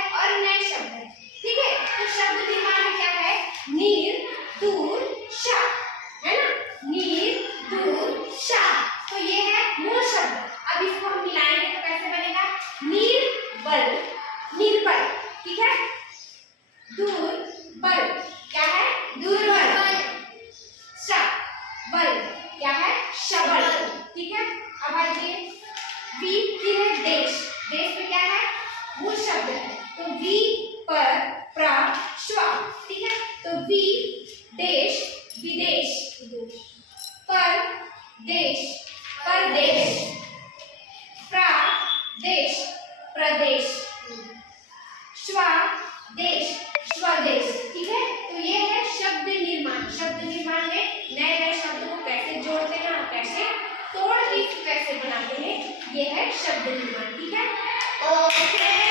है और नए शब्द है। ठीक है, तो शब्द निर्माण में क्या है, नीर दूर शा, है ना, नीर दूर शा, तो ये है मूल शब्द। अब इसको हम मिलाएंगे तो कैसे बनेगा, निर्बल, निर्बल, ठीक है, दूर बल क्या है, दुर्बल, सबल क्या है, सबल, ठीक है। अब आइए वी की है देश, देश में क्या है, मूल शब्द है, तो वी पर प्र श्व, ठीक है, तो वी देश विदेश, पर देश परदेश, प्रदेश प्रदेश, स्वदेश स्वदेश, ठीक है। तो ये है शब्द निर्माण। शब्द निर्माण में नए नए शब्दों को कैसे जोड़ते हैं और कैसे तोड़ के कैसे बनाते हैं, ये है शब्द निर्माण, ठीक है। ओके।